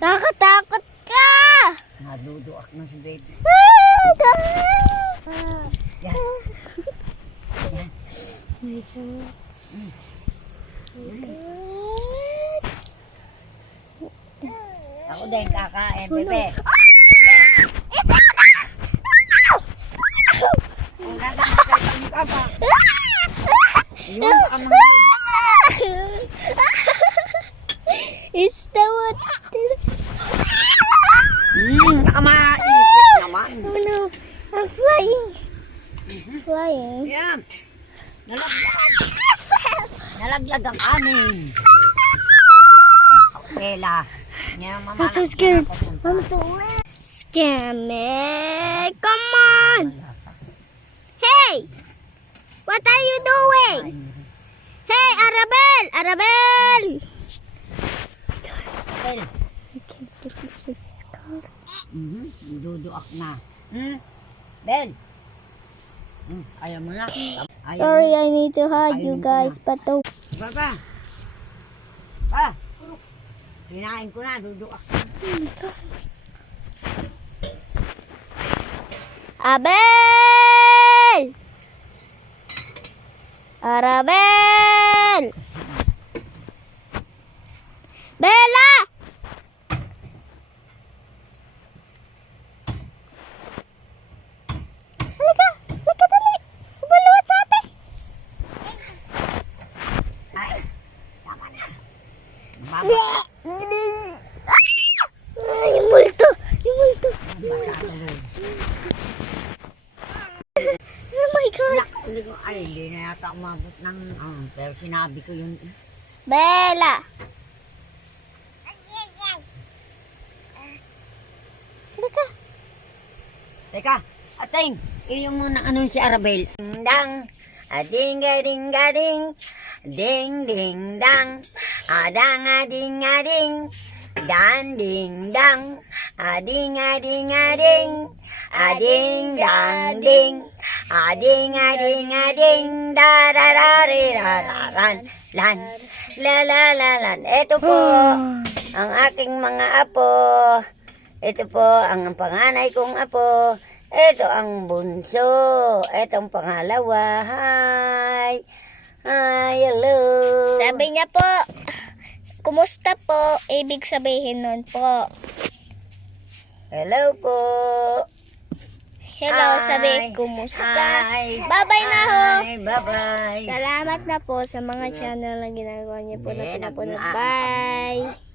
Nakatakot ka! Naduduak na si baby. Yan. Yan. My God. Ako din kakain, bebe. Kung gagawin ka pa. Yun sa kamahulog. It's the what? Nakamaipit naman. Oh no, I'm flying. Flying. Yan. Nalaglag. Nalaglag ang amin. Nakapela. I'm so scared. I'm so Scammy. Come on. Hey, what are you doing? Hey, Arabel. Arabel. Bel. I can't believe this is cold. Duduak na. Bel. Ayaw mo na. Sorry, I need to hide you guys, but the Papa. Pa. Kinain ko na, duduak. Abel! Arabel! Bella! Halika! Halika dali! Buluwat sa ate! Ay. Tama na. Yung multo! Yung multo! Oh my God! Hindi ko, ay, hindi na yata umabot ng, pero sinabi ko yun. Bella! Halika! Teka, ating, iyo muna ano si Arabel. Ding dang, ading ading ading, ding ding dang, adang ading ading, dan ding dang, ading ading ading, ading dang ding, ading ading ading, da da da re da da ran, lan, la la la lan. Ito po ang aking mga apo. Ito po ang panganay kong apo. Ito ang bunso. Ito ang pangalawa. Hi. Hi, hello. Sabi niya po, kumusta po? Ibig sabihin nun po. Hello po. Hello, Hi. sabi, kumusta? Hi. Bye-bye na ho. Hi, bye-bye. Salamat na po sa mga channel na ginagawa niyo po na Hindi, pinupunod. nag- Bye.